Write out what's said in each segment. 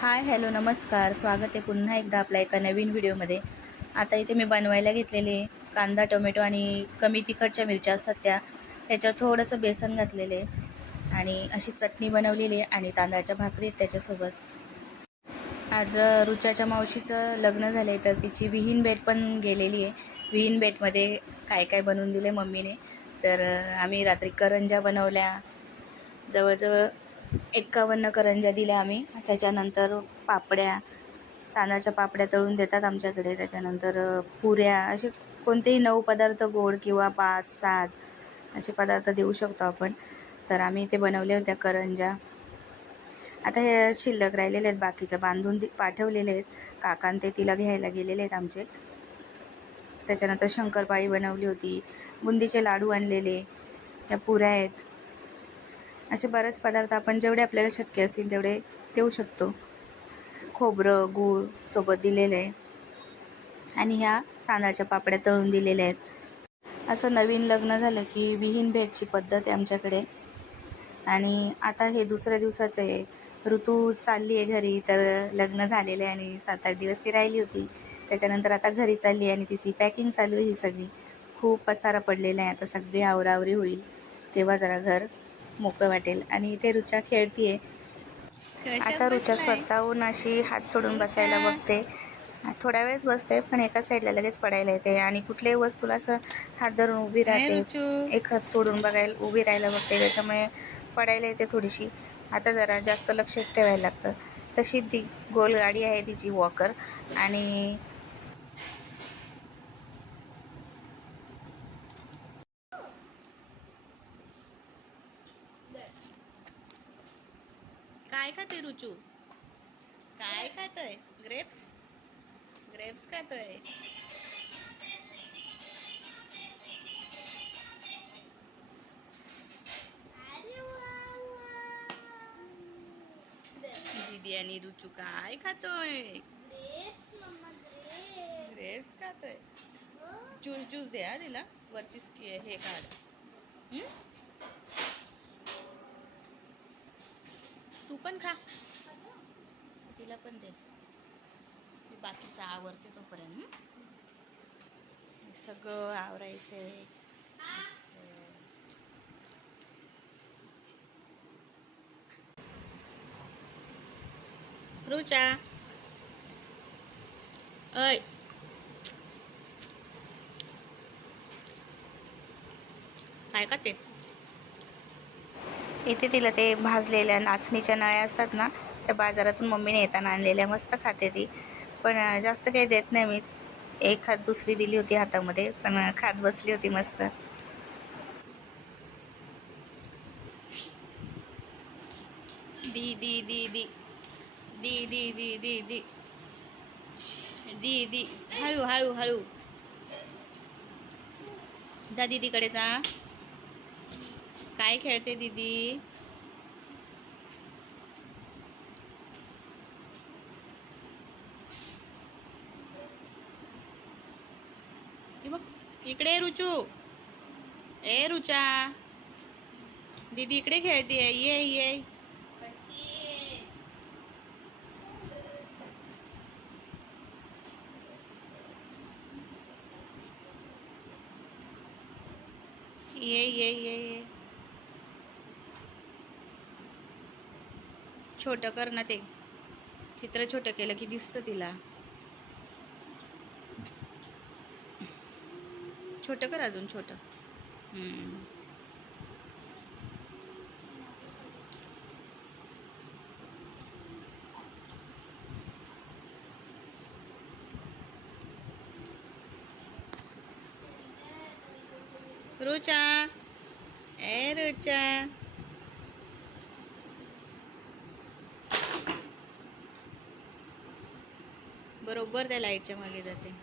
Hi hello नमस्कार. स्वागत आहे पुन्हा एकदा आपल्या एका नवीन व्हिडिओमध्ये. आता इथे मी बनवायला घेतलेले कांदा टोमॅटो आणि कमी तिखटच्या मिरच्या असतात त्याच्यावर थोडंसं बेसन घातलेले आणि अशी चटणी बनवलेली आणि तांदळाच्या भाकरी त्याच्यासोबत. आज रुचाच्या मावशीचं लग्न झालं आहे, तर तिची विहीण भेट पण गेलेली आहे. विहीण भेटमध्ये काय काय बनवून दिले मम्मीने. तर आम्ही रात्री करंज्या बनवल्या, जवळजवळ 51 करंज्या दिल्या आम्ही. त्याच्यानंतर पापड्या, तांदळाच्या पापड्या तळून देतात आमच्याकडे. त्याच्यानंतर पुऱ्या, असे कोणतेही 9 पदार्थ गोड किंवा 5-7 असे पदार्थ देऊ शकतो आपण. तर आम्ही ते बनवले होत्या करंज्या. आता हे शिल्लक राहिलेले आहेत, बाकीच्या बांधून पाठवलेले आहेत. काकांते ते तिला घ्यायला गेलेले आहेत आमचे. त्याच्यानंतर शंकरपाळी बनवली होती, बुंदीचे लाडू आणलेले, ह्या पुऱ्या आहेत. असे बरेच पदार्थ आपण जेवढे आपल्याला शक्य असतील तेवढे देऊ शकतो. खोबरं गूळ सोबत दिलेलं आहे आणि ह्या तांदळाच्या पापड्या तळून दिलेल्या आहेत. असं नवीन लग्न झालं की विहीण भेटची पद्धत आहे आमच्याकडे. आणि आता हे दुसऱ्या दिवसाचं आहे. ऋतू चालली आहे घरी, तर लग्न झालेलं आहे आणि 7-8 दिवस ती राहिली होती. त्याच्यानंतर आता घरी चालली आहे आणि तिची पॅकिंग चालू आहे ही सगळी. खूप पसारा पडलेला आहे. आता सगळी आवरावरी होईल तेव्हा जरा घर मोकळं वाटेल. आणि इथे रुचा खेळती आहे. आता रुचा स्वतःहून अशी हात सोडून बसायला बघते. थोड्या वेळच बसते, पण एका साईडला लगेच पडायला येते आणि कुठल्याही वस्तूला असं हात धरून उभी राहते. एक हात सोडून बघायला उभी राहायला बघते, त्याच्यामुळे पडायला येते थोडीशी. आता जरा जास्त लक्षच ठेवायला लागतं. तशी ती गोल गाडी आहे तिची, वॉकर. आणि काय खाते रुचू? काय खातोय? ग्रेप्स? ग्रेप्स खातोय. दीदी आणि रुचू काय खातोय? ग्रेप्स खातोय. ज्यूस दे हा तिला. वरची हे काढ. तू पण खा, तिला पण दे. मी बाकीचं आवरते तोपर्यंत. सगळं आवरायचंय. रुचा अय काय का ते इथे तिला ते भाजलेल्या नाचणीच्या नळ्या असतात ना, त्या बाजारातून मम्मीने येताना आणलेल्या. मस्त खाते ती, पण जास्त काही देत नाही मी. एक हात दुसरी दिली होती हातामध्ये, पण खात बसली होती मस्त. दी दी दी दी दी दी दी दी दी दी दी हळू हळू हळू जा दीदीकडे जा. काय खेळते दीदी? बघ इकडे रुचू. ए रुचा, दीदी इकडे खेळते. ये ये ये ये ये ये. छोटं कर ना ते चित्र. छोटं केलं की दिसतं तिला. छोटं कर अजून छोटं. रुचा, ए रुचा. बरोबर त्या लाईटच्या मागे जाते.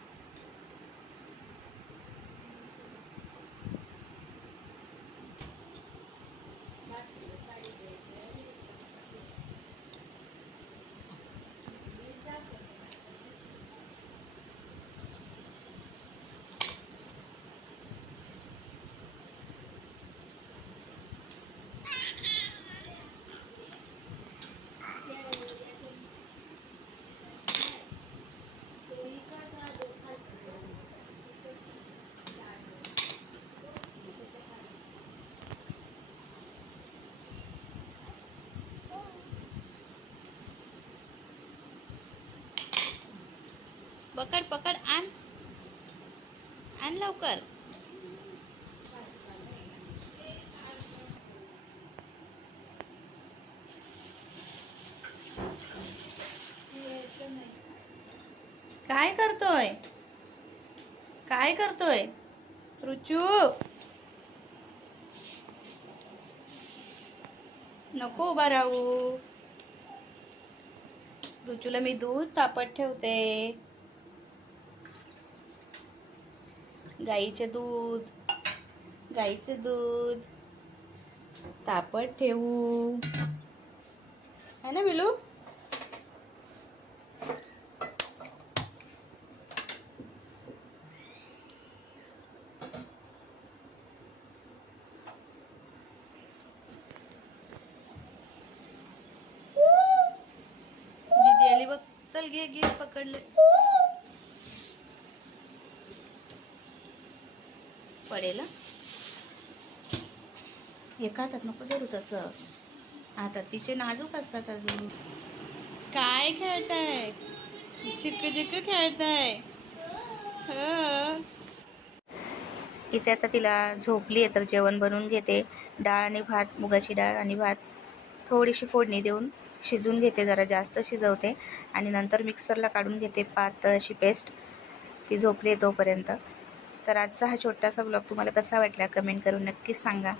पकड पकड, आण आण लवकर. काय करतोय? काय करतोय रुचू? नको उभा राहू. रुचूला मी दूध तापत ठेवते. गाईचे दूध, गाईचे दूध तापत ठेवू, है ना बिलू? दीदी आली बघ. चल घे घे, पकडले. पडेल हं. एका हातात नको धरू तसं. हातात तिचे नाजूक असतात अजून. काय खेळताय? चिक्कू चिक्कू खेळताय. हो. इथे आता तिला झोपली आहे तर जेवण बनवून घेते. डाळ आणि भात, मुगाची डाळ आणि भात थोडीशी फोडणी देऊन शिजवून घेते, जरा जास्त शिजवते आणि नंतर मिक्सरला काढून घेते पातळ अशी पेस्ट. ती झोपली आहे तोपर्यंत. तर आजचा हा छोटासा ब्लॉग तुम्हाला कसा वाटला कमेंट करून नक्कीच सांगा.